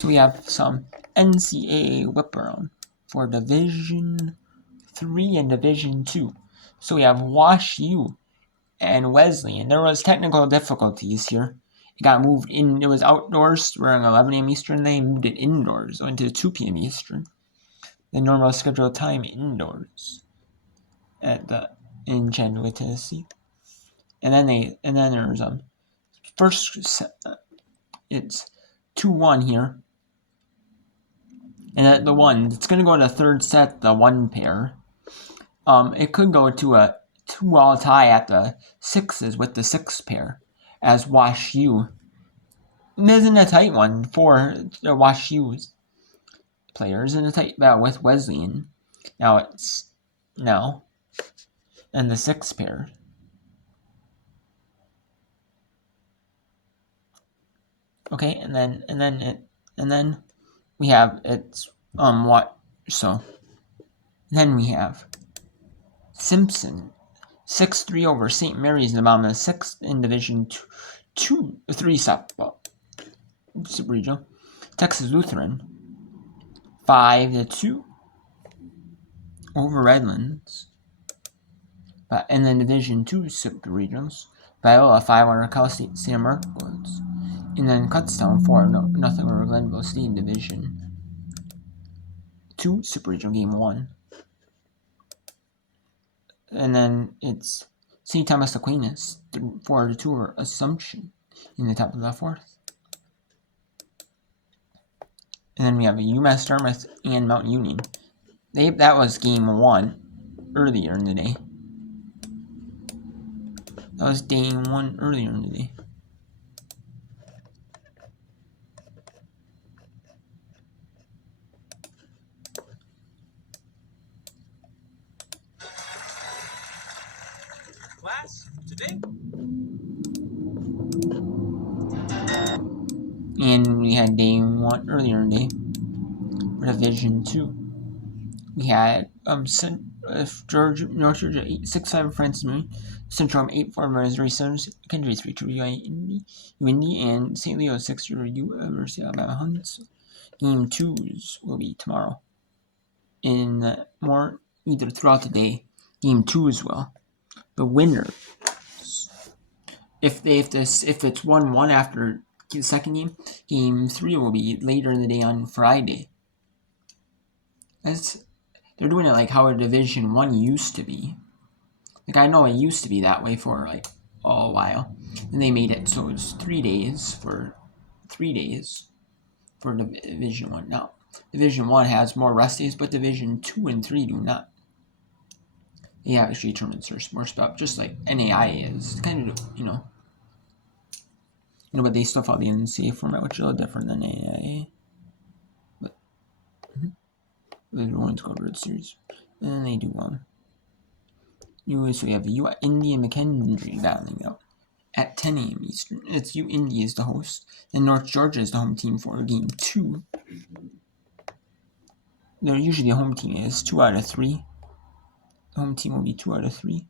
So we have some NCAA whip around for Division 3 and Division 2. So we have Wash U and Wesleyan. There was technical difficulties here. It got moved in. It was outdoors during 11 a.m. Eastern. They moved it indoors, went to 2 p.m. Eastern. The normal scheduled time indoors in Chattanooga, Tennessee. And then there's first set, it's 2-1 here. And at the one, it's gonna go to third set, the one pair. It could go to a 2-all tie at the sixes with the six pair as Wash U. It isn't a tight one for the Wash U's players in a tight battle with Wesleyan. Now and the six pair. Okay, and then we have then we have Simpson 6-3 over St. Mary's in the bottom of the sixth in Division 3 softball Super Regional. Texas Lutheran 5-2 over Redlands. And then Division 2 Super Regionals, Viola 5-1 Cal State San Marcos. And then Kutztown 4-0 over Glenville State in Division 2 Super Regional Game 1. And then it's St. Thomas Aquinas 4-2 over Assumption in the top of the fourth. And then we have UMass Dartmouth and Mount Union. That was Game 1 earlier in the day. That was Game 1 earlier in the day. Class, today. And we had Day 1 earlier in the day. For Division 2. We had North Georgia 8-6-5 Francis Moon, Central 8-4 Missouri Southern, Kendry 3-2 UIndy, and St. Leo 6-0 University of Alabama Hunts. Game 2s will be tomorrow. Either throughout the day. Game 2 as well. The winner, if it's 1-1 after the second game, Game 3 will be later in the day on Friday. They're doing it like how a Division 1 used to be. Like, I know it used to be that way for like a while, and they made it so it's 3 days for Division 1. Now, Division 1 has more rest days, but Division 2 and 3 do not. They actually tournaments are more stuff, just like NAIA is kind of, but they still follow the NCAA format, which is a little different than NAIA. But everyone's called Red Series, and then they do so we have UIndy and McKendree battling out at 10 a.m. Eastern. It's UIndy is the host, and North Georgia is the home team for Game 2. Usually the home team is 2 out of 3. The home team will be 2 out of 3.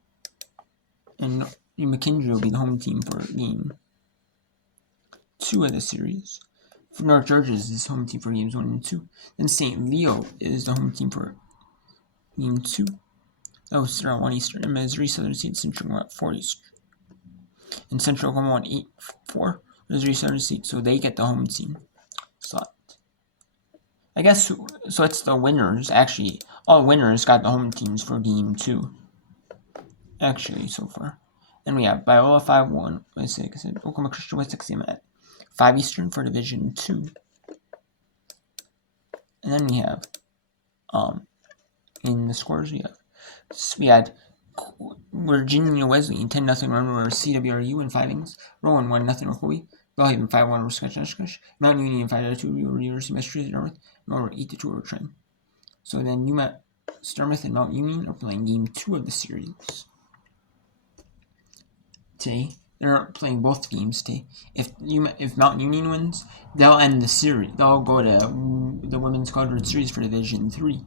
And McKendree will be the home team for Game 2 of the series. For North Georgia is his home team for Games 1 and 2. Then St. Leo is the home team for Game 2. That was around 1 Eastern. And Missouri Southern State Central at 4 Eastern. And Central Oklahoma won 8-4. Missouri Southern State, so they get the home team slot. I guess, so it's the winners, actually. All winners got the home teams for Game 2. Actually, so far. Then we have Biola 5-1, Oklahoma Christian with 6 at 5 Eastern for Division 2. And then we have, in the scores we had Virginia Wesleyan 10-0 run over CWRU in 5 innings. Rowan 1-0 over Hoey. Bellhaven 5-1 over Scotch. Mount Union 5-2 over University of Massachusetts North. And over 8-2 over Trent. So then UMass Dartmouth and Mount Union are playing Game 2 of the series today. They're playing both games today. If Mount Union wins, they'll end the series. They'll go to the Women's Quadrant Series for Division 3.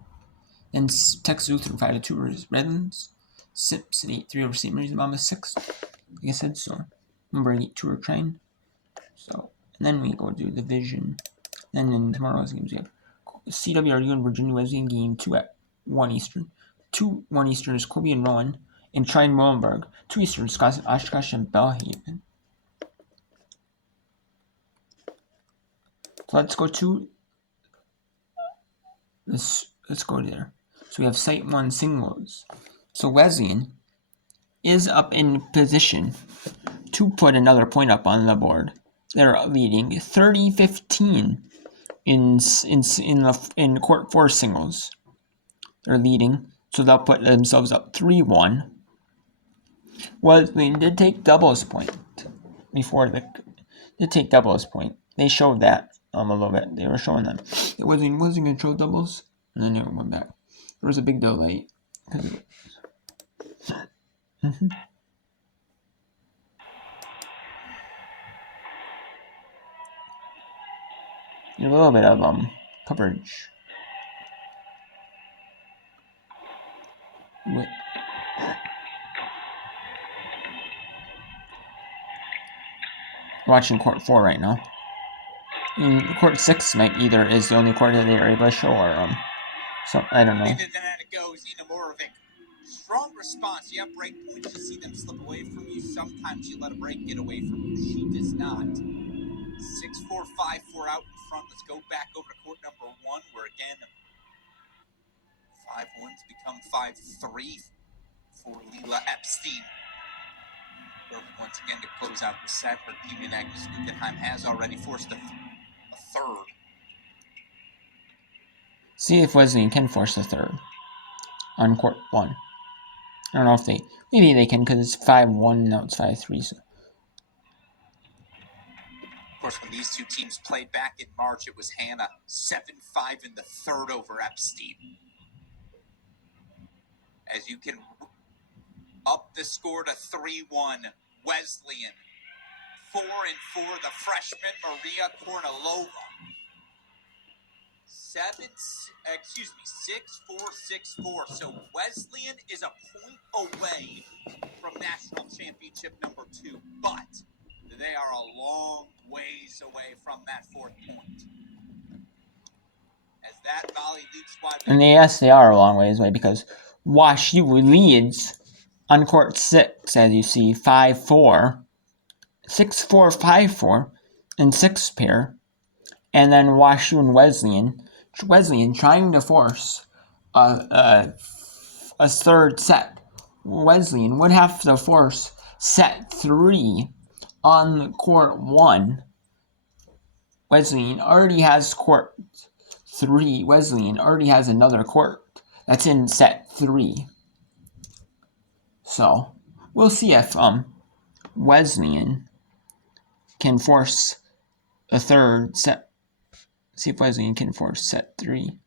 Then Texas Lutheran 5-2 over Redlands. Simpson 8-3 over St. Mary's in the 6th. Like I said, so number 8-2 over Trine. So, and then we go to Division And then tomorrow's games we have CWRU and Virginia Wesleyan game 2 at 1 Eastern. 1 Eastern is Kobe and Rowan and Trine Molenberg. 2 Eastern, Wisconsin, Oshkosh, and Belhaven. So let's go there. So we have Site 1 singles. So Wesleyan is up in position to put another point up on the board. They're leading 30-15 in court 4 singles. They're leading, so they'll put themselves up 3-1. Wesleyan did take doubles point before doubles point. They showed that a little bit. They were showing them. It wasn't going to show doubles, and then it went back. There was a big delay. A little bit of coverage. Watching court 4 right now. And court 6 is the only court that they are able to show, or so I don't know. And then it goes into more of a strong response. You have break points, you see them slip away from you. Sometimes you let a break get away from you. She does not. 6-4, 5-4 out in front. Let's go back over to court number 1, where again 5-1s become 5-3 for Leela Epstein. Once again to close out the set, her teammate Agnes Guggenheim has already forced a third. See if Wesleyan can force a third on court 1. I don't know if maybe they can, because it's 5-1, now it's 5-3. So. Of course, when these two teams played back in March, it was Hannah 7-5 in the third over Epstein. As you can up the score to 3-1, Wesleyan 4-4, the freshman Maria Kornilova. 6-4, 6-4. So Wesleyan is a point away from national championship number 2, but they are a long ways away from that 4th point. As that volley leads squad. And yes, they are a long ways away, because WashU leads on court 6, as you see, 5-4, 6-4, 5-4, in 6 pair, and then WashU and Wesleyan trying to force a third set. Wesleyan would have to force set 3 on court 1. Wesleyan already has court 3. Wesleyan already has another court that's in set 3. So we'll see if Wesleyan can force a third set. See if Wesleyan can force set 3.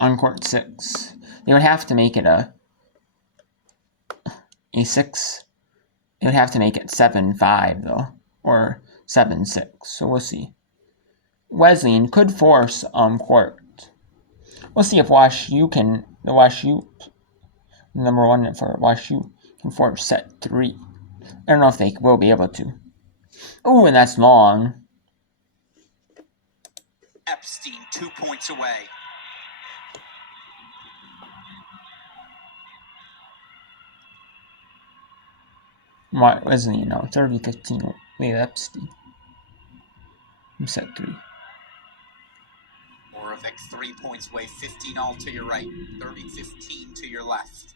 On court 6. They would have to make it a 6. They would have to make it 7-5 though, or 7-6. So we'll see. Wesleyan could force court. We'll see if WashU number 1 for WashU can force set 3. I don't know if they will be able to. Oh, and that's long. Epstein 2 points away. Wesleyan now 30-15 Leila Epstein. Set 3. Moravec 3 points away, 15 all to your right, 30-15 to your left.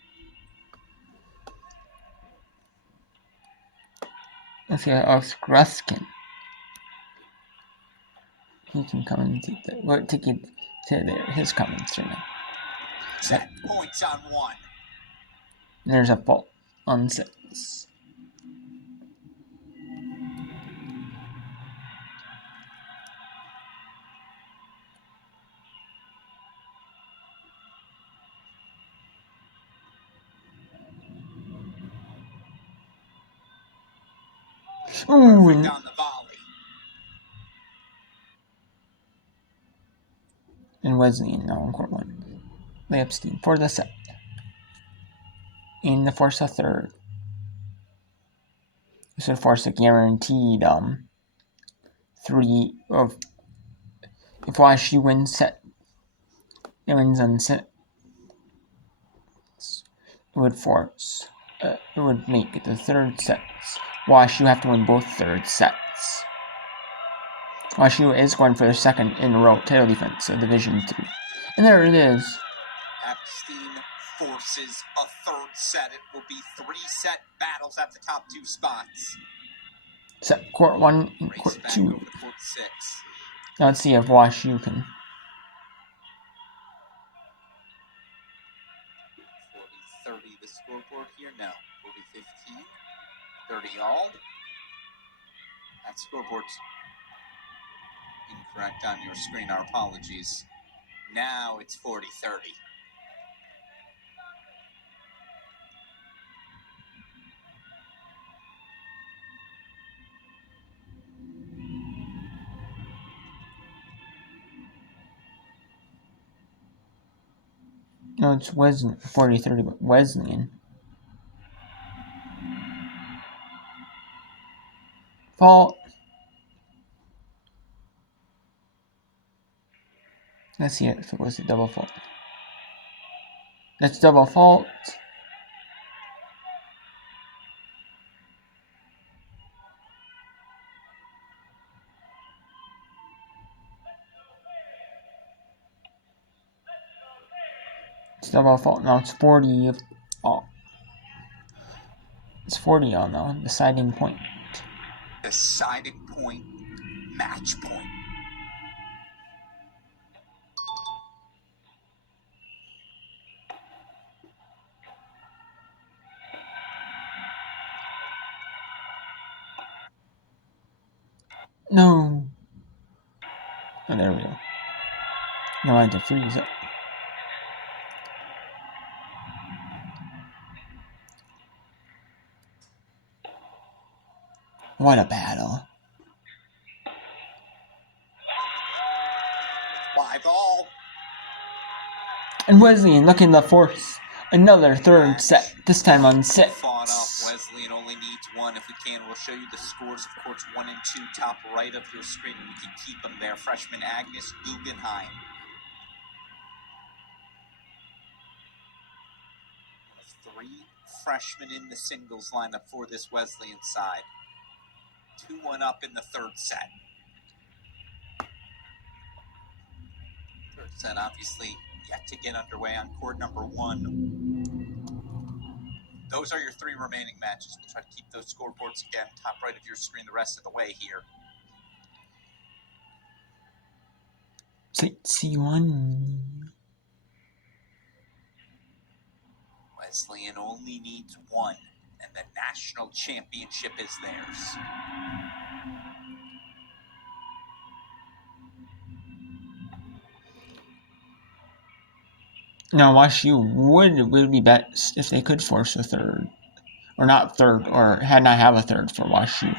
Let's see, Ruskin. He can come and take that. We'll take it to there. His comments right now. 10 points on 1. There's a fault on 6. Ooh, and Down the volley. And Wesleyan now on court 1. Epstein for the set. and to force a third. This would force a guaranteed 3 of if WashU wins set. It wins on set. It would force. It would make it the third sets. WashU have to win both third sets. WashU is going for their second in a row title defense of Division 3. And there it is. Epstein forces a third set. It will be 3-set battles at the top 2 spots. Set court 1 and Race court back 2. over to court 6. Now let's see if WashU can. 40-30 the scoreboard here. No. 40-15. 30 all. That scoreboard's incorrect on your screen. Our apologies. Now it's 40-30. No, it's Wesleyan. 40-30, but Wesleyan. Fault. Let's see if it was a double fault. That's double fault. It's double fault. Now it's 40 of all. It's 40 all now. Deciding point. Deciding point. Match point. No. Oh, there we go. Now I had to freeze it. What a battle. 5 all. And Wesleyan looking to force another third set, this time on 6. Fawn off. Wesleyan only needs 1. If we can, we'll show you the scores of courts 1 and 2, top right of your screen, and we can keep them there. Freshman Agnes Guggenheim. 3 freshmen in the singles lineup for this Wesleyan side. 2-1 up in the third set. Third set obviously yet to get underway on court number 1. Those are your 3 remaining matches. We'll try to keep those scoreboards again, top right of your screen the rest of the way here. C1. Wesleyan only needs 1, and the national championship is theirs. Now WashU would be best if they could force a third. Or not third, or had not have a third for WashU.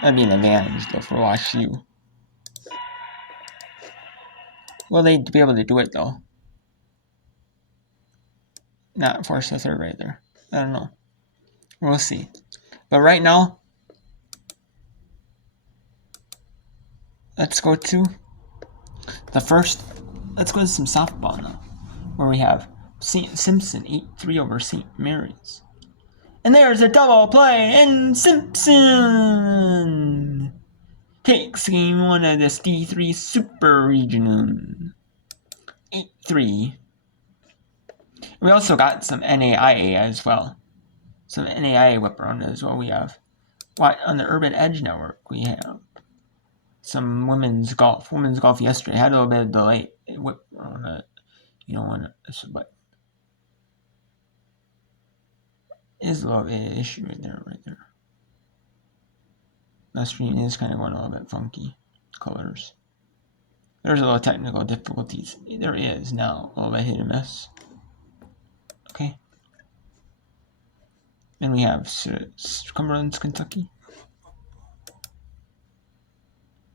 That'd be an advantage though for WashU. Well, they'd be able to do it though. Not force a third right there. I don't know. We'll see. But right now, let's go to the first. Let's go to some softball now, where we have St. Simpson 8-3 over St. Mary's. And there's a double play, and Simpson takes game 1 of this D3 Super Regional. 8-3. We also got some NAIA as well. Some NAIA whip around as well. We have on the Urban Edge Network. We have some women's golf. Women's golf yesterday had a little bit of delay. Whip around it, but is a little bit of an issue right there. The screen is kind of going a little bit funky. Colors. There's a little technical difficulties. There is now a little bit hit and miss. Okay. Then we have Cumberland's Kentucky.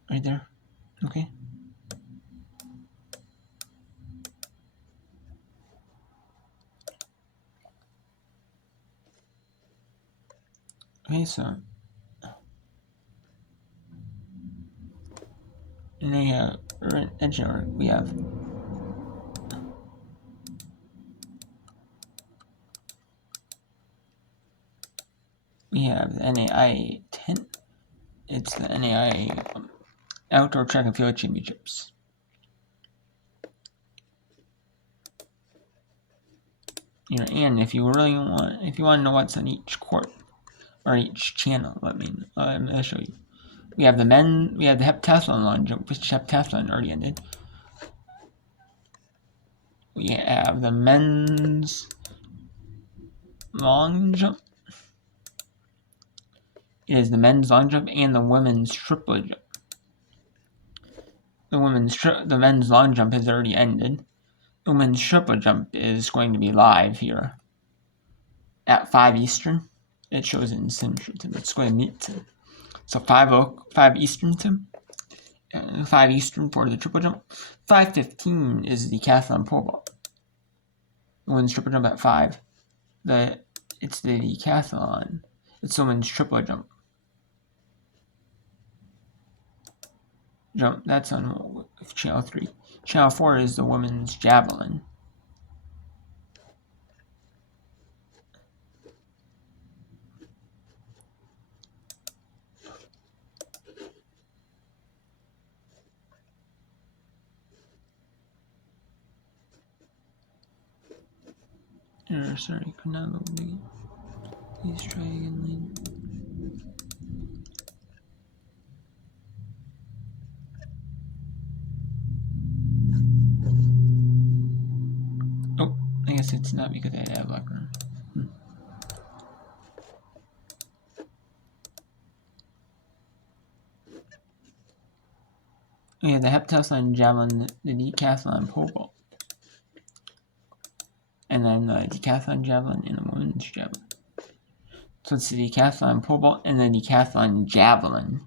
Right there. Okay. Okay, so and then we have the NAIA 10. It's the NAIA Outdoor Track and Field Championships. And if you want to know what's on each court or each channel, let me show you. We have the heptathlon long jump, which heptathlon already ended. We have the men's long jump. It is the men's long jump and the women's triple jump. The men's long jump has already ended. The women's triple jump is going to be live here at 5 Eastern. It shows it in Central Time. It's going to meet. So 5 Eastern Time. 5 Eastern for the triple jump. 5:15 is the decathlon pole vault. The women's triple jump at 5. It's the decathlon. It's the women's triple jump. That's on channel 3. Channel 4 is the women's javelin. Sorry, could not load again. Please try again later. Oh, I guess it's not because I have locker room. We have the heptathlon javelin, the decathlon pole vault, and then the decathlon javelin and the women's javelin. So it's the decathlon pole vault and the decathlon javelin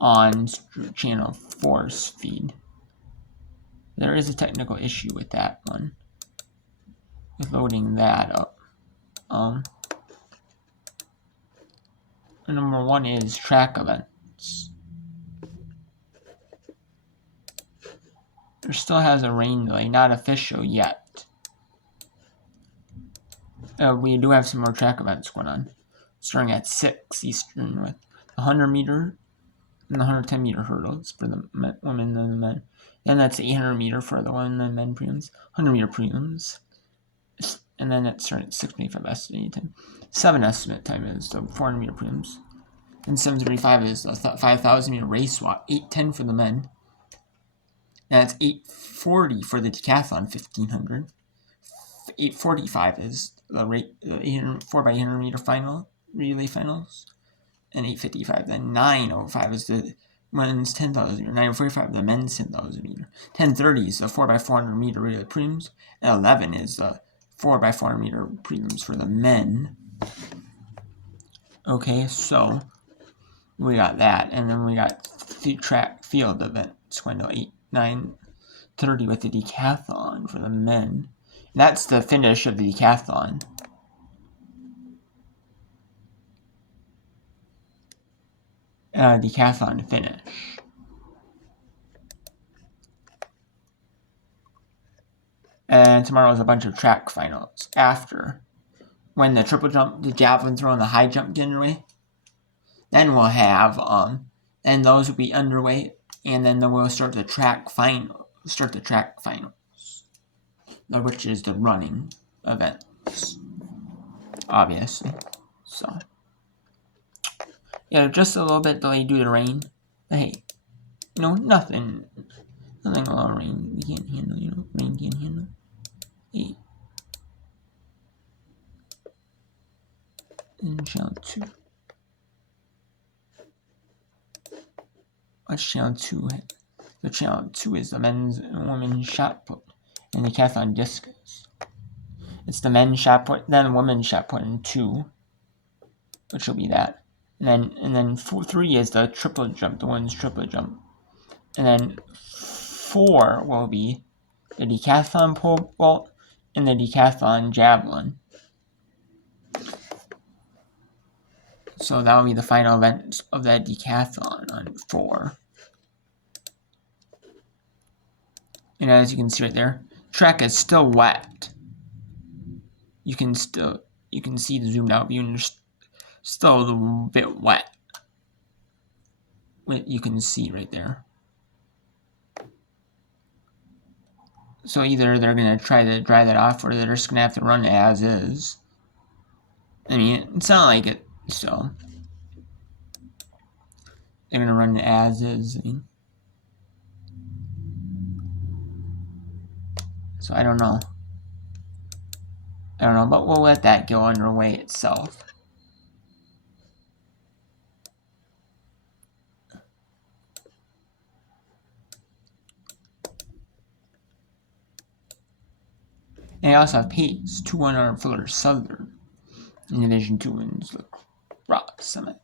on channel 4's feed. There is a technical issue with that one, with loading that up. Number 1 is track events. There still has a rain delay, not official yet. We do have some more track events going on, starting at 6 Eastern with the 100 meter and the 110 meter hurdles for the women and the men. Then that's 800 meter for the women and men prelims, 100 meter prelims, and then it's starting at 6:25 estimated time. 7 estimate time is the 400 meter prelims, and 7:35 is the 5,000 meter race walk. 8:10 for the men. And it's 8:40 for the decathlon 1500. 8:45 is the 4x100 meter relay finals, and 8:55. Then 9:05 is the women's 10,000 meter. 9:45 the men's 10,000 meter. 10:30 is the 4x400 meter relay prelims, and 11 is the 4x400 meter prelims for the men. Okay, so we got that, and then we got the track field events going to 9:30 with the decathlon for the men. And that's the finish of the decathlon. Decathlon finish. And tomorrow is a bunch of track finals after. When the triple jump, the javelin throw, and the high jump get underway, then we'll have and those will be underway, and then we'll start the track finals, which is the running events, obviously. So yeah, just a little bit delayed due to rain, but hey, nothing along rain we can't handle. Rain can't handle. Hey. In channel 2. What's channel 2? So channel 2 is the men's and women's shot put and the decathlon discus. It's the men's shot put, then women's shot put in 2, which will be that. And then 3 is the triple jump, the women's triple jump. And then 4 will be the decathlon pole vault and the decathlon javelin. So that will be the final event of that decathlon on 4. And as you can see right there, track is still wet. You can see the zoomed out view, and there's still a little bit wet. You can see right there. So either they're gonna try to dry that off, or they're just gonna have to run as is. I mean, it's not like it, so they're gonna run as is. I mean, so I don't know, but we'll let that go underway itself. And I also have Pace, 200 Fuller Southern in Division 2 wins the Rock Summit.